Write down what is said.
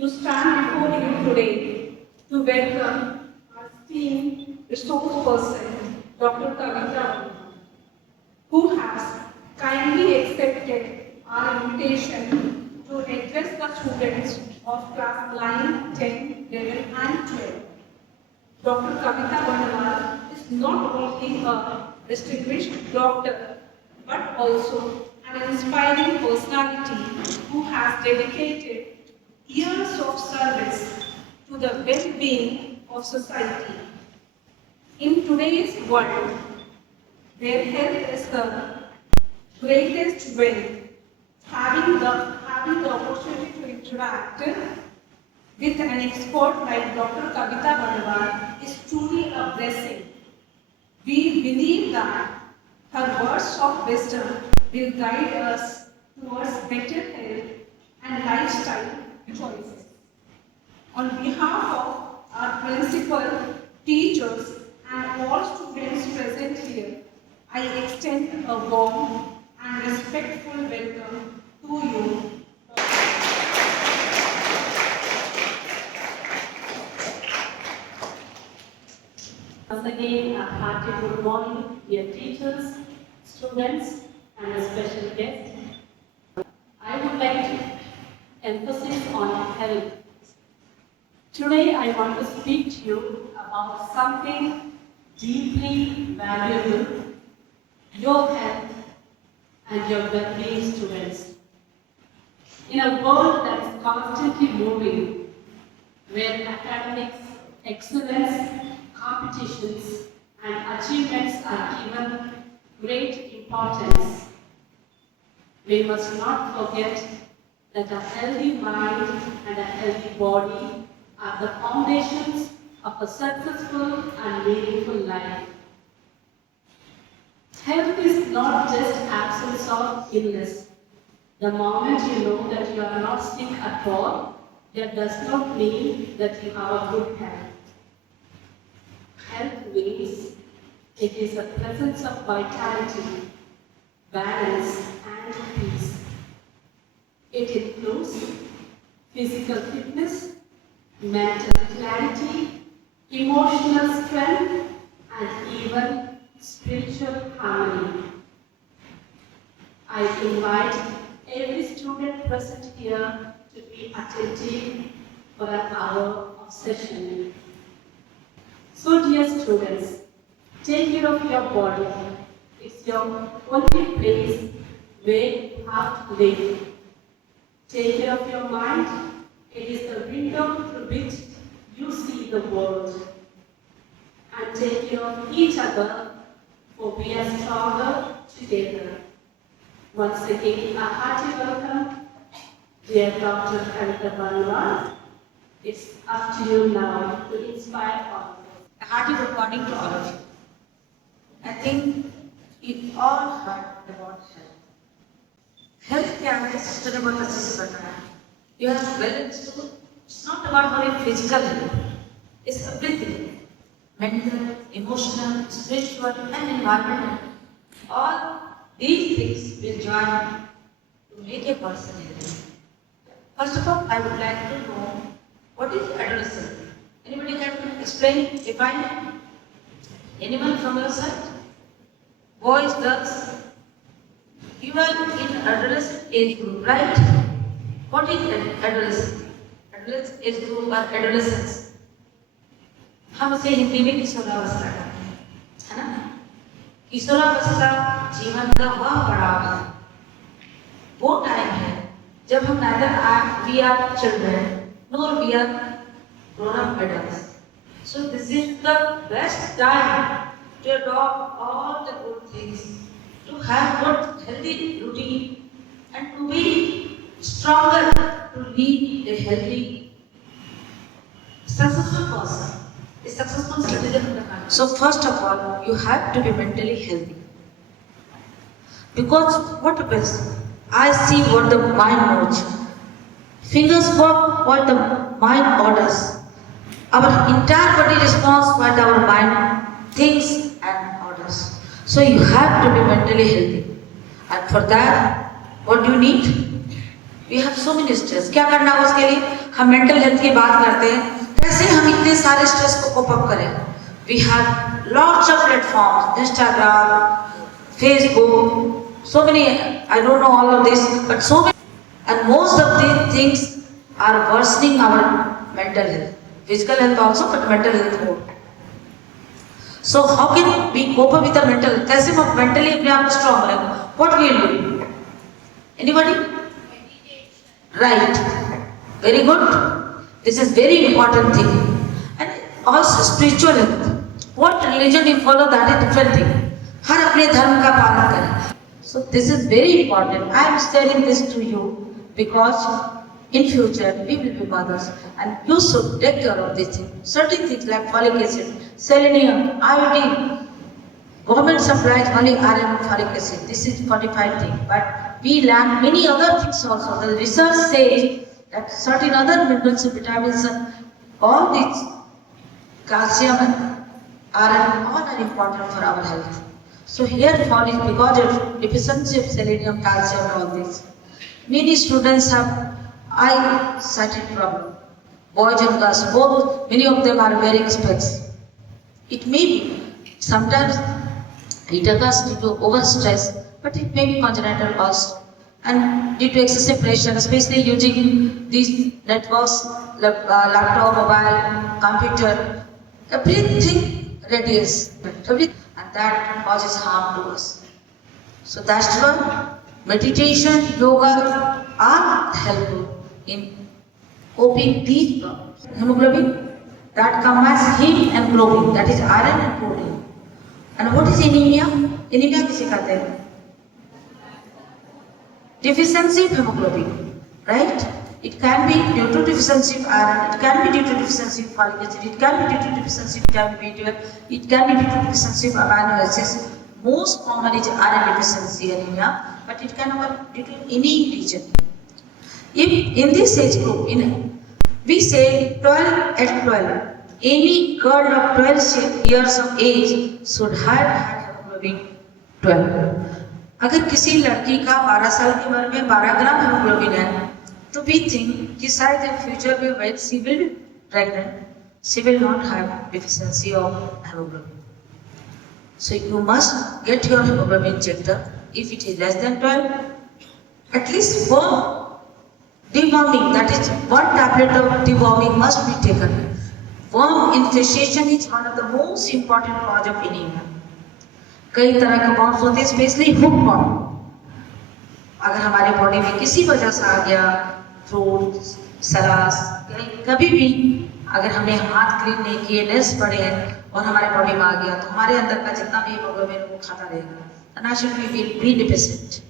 to stand before you today to welcome our esteemed resource person, Dr. Kavita, who has kindly accepted our invitation to address the students of class 9, 10, 11 and 12. Dr. Kavita Bandewal is not only a distinguished doctor but also an inspiring personality who has dedicated years of service to the well-being of society. In today's world, where health is the greatest wealth, having the opportunity to interact with an expert like Dr. Kavita Bandewal is truly a blessing. We believe that her words of wisdom will guide us towards better health and lifestyle choices. On behalf of our principal, teachers, and all students present here, I extend a warm and respectful welcome to you. Once again, a hearty good morning, dear teachers, students, and a special guest. I would like to emphasize on health. Today, I want to speak to you about something deeply valuable, your health and your well-being, students. In a world that is constantly moving, where academics, excellence, competitions and achievements are given great importance, we must not forget that a healthy mind and a healthy body are the foundations of a successful and meaningful life. Health is not just absence of illness. The moment you know that you are not sick at all, that does not mean that you have a good health. Health means it is a presence of vitality, balance, and peace. It includes physical fitness, mental clarity, emotional strength, and even spiritual harmony. I invite every student present here to be attentive for an hour of session. So dear students, take care of your body. It's your only place where you have to live. Take care of your mind. It is the window through which you see the world. And take care of each other, for we are stronger together. Once again, a hearty welcome, dear Dr. Kavita Bandewal. It's up to you now to inspire all. A hearty good morning to all of you. I think you all heard about health. Health क्या है? Sister ने बहुत अच्छे से बताया. You are well understood. It's not about only physical health. It's everything. Mental, emotional, spiritual, and environmental. All these things will join to make a person healthy. First of all, I would like to know what is adolescence. Anybody can explain, define it? Anyone from your side? Boys, girls? You are in adolescent age group, right? What is adolescent? Adolescent age group or adolescence? हम उसे हिंदी में किशोरावस्था कहते हैं, है ना? किशोरावस्था जीवन का वह पड़ाव है, वो टाइम है जब हम neither we are children nor we are grown-up adults. So this is the best time to adopt all the good things, to have good healthy routine, and to be stronger to lead a healthy, successful person, a successful citizen of the country. So first of all, you have to be mentally healthy. Because what happens? I see what the mind knows. Fingers work what the mind orders. Our entire body responds what our mind thinks and orders. So you have to be mentally healthy. And for that, what do you need? We have so many stress. क्या करना है उसके लिए? हम mental health की बात करते हैं, कैसे हम इतने सारे स्ट्रेस को कोप अप करें। We have lots of platforms, Instagram, Facebook, so many, I don't know all of this, but so many, and most of these things are worsening our mental health, physical health also, but mental health more. So how can we cope up with the mental health? कैसे हम mentally अपने आप को strong रखें? What we will do? Anybody? Right. Very good. This is very important thing. And also spiritual health. What religion you follow, that is different thing. हर अपने धर्म का पालन करें. So this is very important. I am telling this to you because in future we will be mothers and you should take care of these things. Certain things like folic acid, selenium, iodine. Government supplies only iron and folic acid. This is 45 thing. But we lack many other things also. The research says that certain other minerals and vitamins and all these calcium and iron all are important for our health. So here folic, because of deficiency of selenium, calcium and all this, many students have eyesight problem. Boys and girls, both, many of them are wearing specs. It may be, sometimes it occurs due to overstress, but it may be congenital also. And due to excessive pressure, especially using these networks, laptop, mobile, computer, everything radiates, and that causes harm to us. So that's why meditation, yoga are helpful in coping these problems. Hemoglobin, that combines heme and globin, that is iron and protein. And what is anemia? Anemia किसे कहते हैं? Deficiency of hemoglobin, right? It can be due to deficiency of iron, it can be due to deficiency of folic acid, it can be due to deficiency of vitamin B12, it can be due to deficiency of amino acids. Most common is iron deficiency anemia, but it can occur due to any region. If in this age group, we say 12 at 12, any girl of 12 years of age should have hemoglobin 12. अगर किसी लड़की का 12 साल की उम्र में 12 ग्राम haemoglobin है, तो we think कि शायद in future में when she will be pregnant, she will not have deficiency of hemoglobin. So you must get your hemoglobin checked up. If it is less than 12, at least worm deworming, that is 1 tablet of deworming must be taken. Worm infestation is one of the most important cause of anemia. कई तरह के worms होते हैं, specially hookworm. अगर हमारे body में किसी वजह से आ गया, फ्रूट, सलाद, कभी भी अगर हमने हाथ क्लीन नहीं किए, नेल्स पड़े हैं और हमारे बॉडी में आ गया, तो हमारे अंदर का जितना भी हेमोग्लोबिन वो खाता रहेगा. And naturally we will be deficient.